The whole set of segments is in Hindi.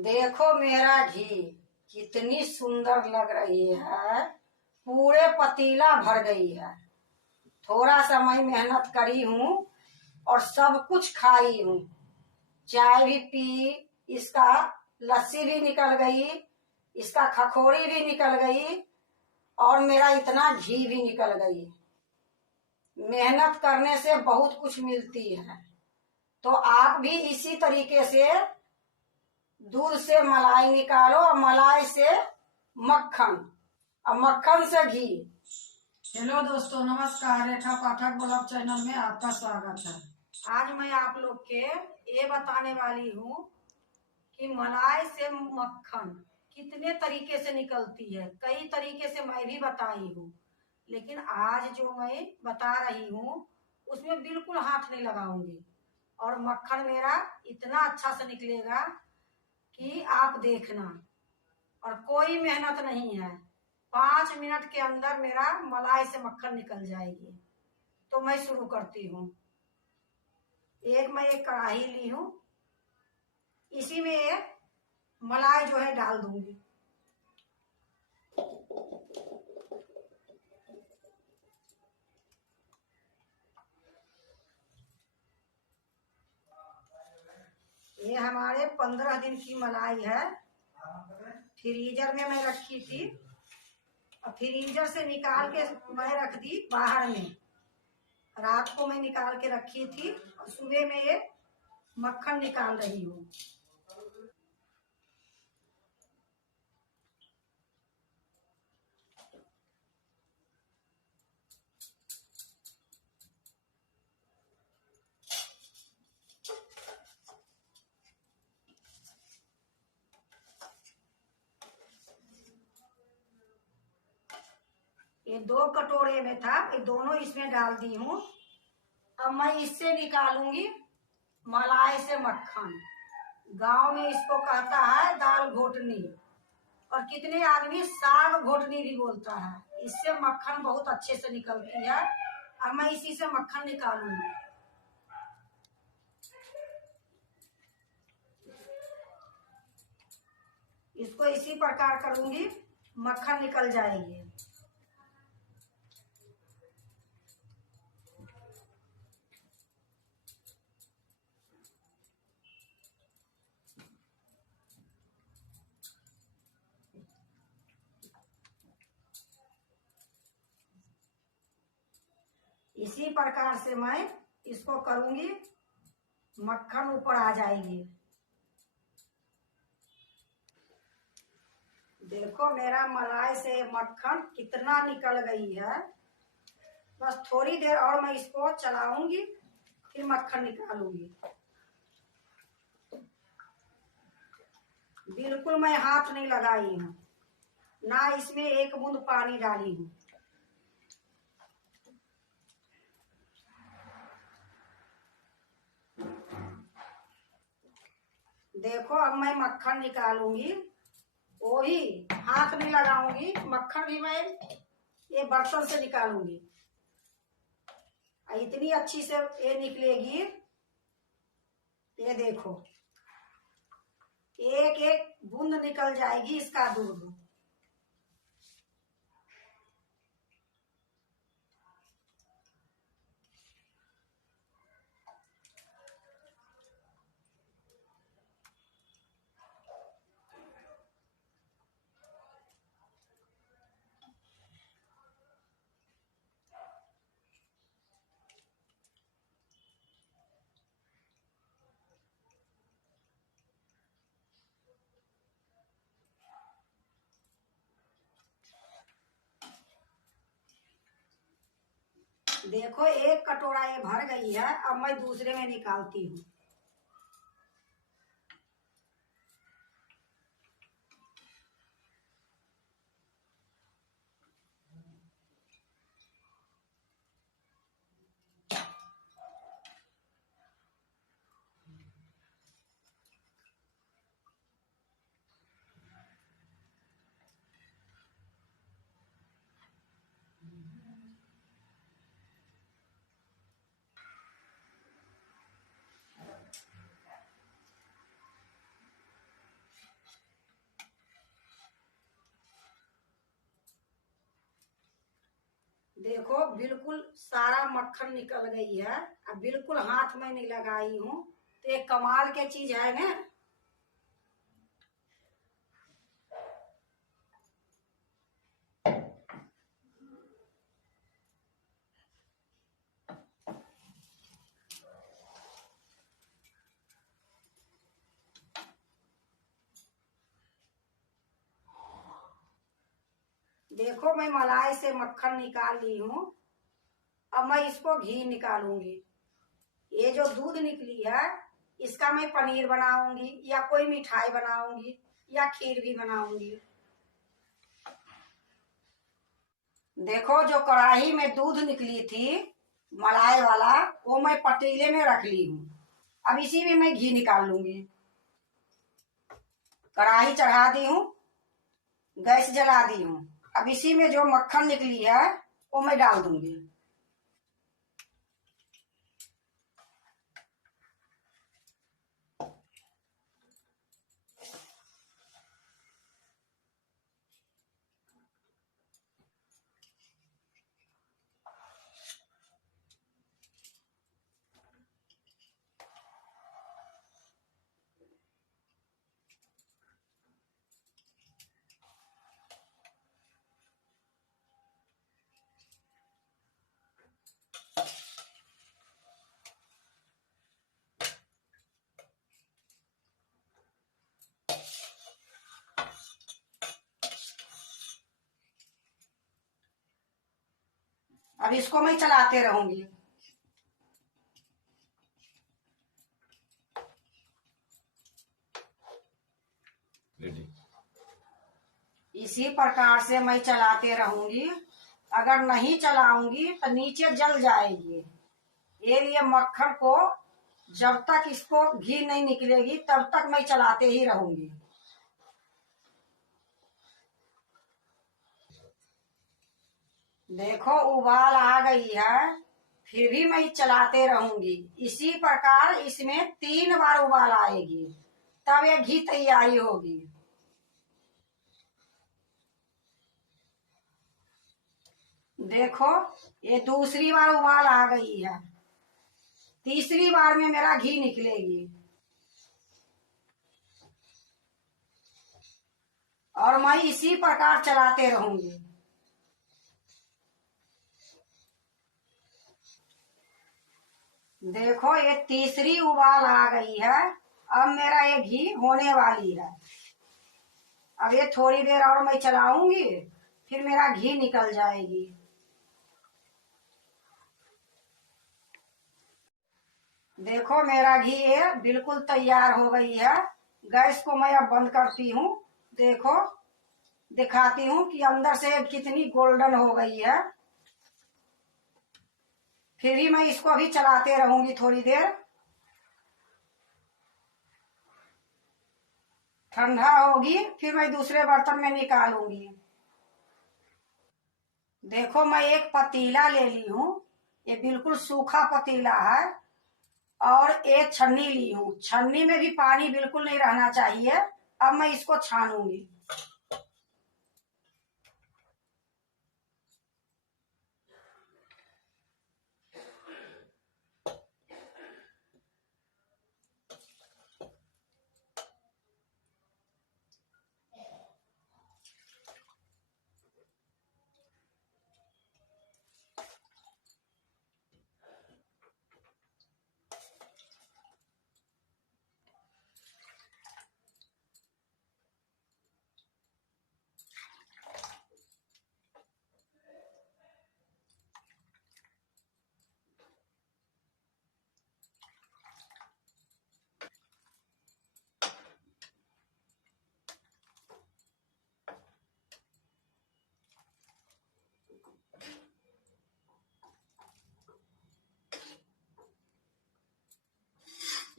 देखो मेरा घी कितनी सुंदर लग रही है। पूरे पतीला भर गई है। थोड़ा सा मैं मेहनत करी हूँ और सब कुछ खाई हूँ। चाय भी पी, इसका लस्सी भी निकल गई, इसका खखोरी भी निकल गई और मेरा इतना घी भी निकल गई। मेहनत करने से बहुत कुछ मिलती है। तो आप भी इसी तरीके से दूध से मलाई निकालो और मलाई से मक्खन और मक्खन से घी। हेलो दोस्तों, नमस्कार। रेखा पाठक ब्लॉग चैनल में आपका स्वागत है। आज मैं आप लोग के ये बताने वाली हूँ कि मलाई से मक्खन कितने तरीके से निकलती है। कई तरीके से मैं भी बताई हूँ, लेकिन आज जो मैं बता रही हूँ उसमें बिल्कुल हाथ नहीं लगाऊंगी और मक्खन मेरा इतना अच्छा से निकलेगा कि आप देखना। और कोई मेहनत नहीं है, 5 मिनट के अंदर मेरा मलाई से मक्खन निकल जाएगी। तो मैं शुरू करती हूँ। मैं एक कढ़ाई ली हूँ, इसी में एक मलाई जो है डाल दूंगी। ये हमारे 15 दिन की मलाई है। फ्रीजर में मैं रखी थी और फ्रीजर से निकाल के मैं रख दी बाहर में। रात को मैं निकाल के रखी थी और सुबह में ये मक्खन निकाल रही हूँ। ये 2 कटोरे में था, ये दोनों इसमें डाल दी हूँ। अब मैं इससे निकालूंगी मलाई से मक्खन। गांव में इसको कहता है दाल घोटनी, और कितने आदमी साग घोटनी भी बोलता है। इससे मक्खन बहुत अच्छे से निकलती है। अब मैं इसी से मक्खन निकालूंगी। इसको इसी प्रकार करूंगी, मक्खन निकल जाएगी। इसी प्रकार से मैं इसको करूंगी, मक्खन ऊपर आ जाएगी। देखो मेरा मलाई से मक्खन कितना निकल गई है। बस थोड़ी देर और मैं इसको चलाऊंगी, फिर मक्खन निकालूंगी। बिल्कुल मैं हाथ नहीं लगाई हूँ, ना इसमें एक बूंद पानी डाली हूँ। देखो अब मैं मक्खन निकालूंगी, वो भी हाथ नहीं लगाऊंगी। मक्खन भी मैं ये बर्तन से निकालूंगी। इतनी अच्छी से ये निकलेगी। ये देखो, एक एक बूंद निकल जाएगी इसका दूध। देखो एक कटोरा ये भर गई है। अब मैं दूसरे में निकालती हूँ। देखो बिल्कुल सारा मक्खन निकल गई है। अब बिल्कुल हाथ में नहीं लगाई हूँ, तो एक कमाल की चीज है ना। देखो मैं मलाई से मक्खन निकाल ली हूँ। अब मैं इसको घी निकालूंगी। ये जो दूध निकली है, इसका मैं पनीर बनाऊंगी या कोई मिठाई बनाऊंगी या खीर भी बनाऊंगी। देखो जो कढ़ाई में दूध निकली थी मलाई वाला, वो मैं पतीले में रख ली हूँ। अब इसी में मैं घी निकाल लूंगी। कढ़ाई चढ़ा दी हूँ, गैस जला दी हूँ। अब इसी में जो मक्खन निकली है वो मैं डाल दूंगी। अब इसको मैं चलाते रहूंगी। इसी प्रकार से मैं चलाते रहूंगी। अगर नहीं चलाऊंगी तो नीचे जल जाएगी। ये लिए मक्खन को जब तक इसको घी नहीं निकलेगी तब तक मैं चलाते ही रहूंगी। देखो उबाल आ गई है, फिर भी मैं चलाते रहूंगी। इसी प्रकार इसमें 3 बार उबाल आएगी, तब ये घी तैयारी होगी। देखो ये दूसरी बार उबाल आ गई है, तीसरी बार में मेरा घी निकलेगी। और मैं इसी प्रकार चलाते रहूंगी। देखो ये तीसरी उबाल आ गई है। अब मेरा ये घी होने वाली है। अब ये थोड़ी देर और मैं चलाऊंगी, फिर मेरा घी निकल जाएगी। देखो मेरा घी ये बिल्कुल तैयार हो गई है। गैस को मैं अब बंद करती हूँ। देखो दिखाती हूँ कि अंदर से कितनी गोल्डन हो गई है। फिर भी मैं इसको अभी चलाते रहूंगी थोड़ी देर। ठंडा होगी फिर मैं दूसरे बर्तन में निकालूंगी। देखो मैं एक पतीला ले ली हूँ, ये बिल्कुल सूखा पतीला है। और एक छन्नी ली हूँ, छन्नी में भी पानी बिल्कुल नहीं रहना चाहिए। अब मैं इसको छानूंगी।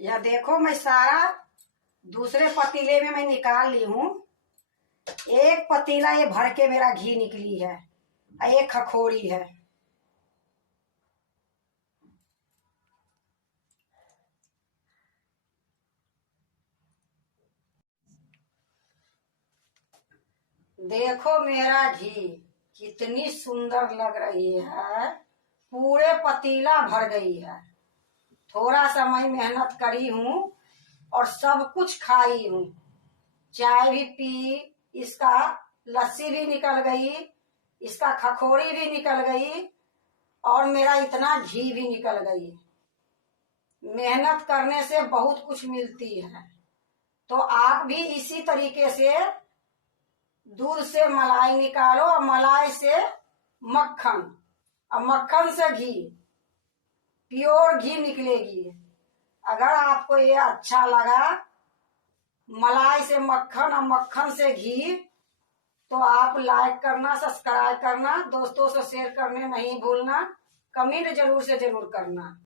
यह देखो मैं सारा दूसरे पतीले में मैं निकाल ली हूँ। एक पतीला ये भर के मेरा घी निकली है और एक खखोरी है। देखो मेरा घी कितनी सुंदर लग रही है, पूरे पतीला भर गई है। थोड़ा सा मैं मेहनत करी हूँ और सब कुछ खाई हूँ, चाय भी पी, इसका लस्सी भी निकल गई, इसका खखोरी भी निकल गई और मेरा इतना घी भी निकल गई। मेहनत करने से बहुत कुछ मिलती है, तो आप भी इसी तरीके से दूध से मलाई निकालो और मलाई से मक्खन और मक्खन से घी, प्योर घी निकलेगी। अगर आपको ये अच्छा लगा, मलाई से मक्खन और मक्खन से घी, तो आप लाइक करना, सब्सक्राइब करना, दोस्तों से शेयर करने नहीं भूलना, कमेंट जरूर से जरूर करना।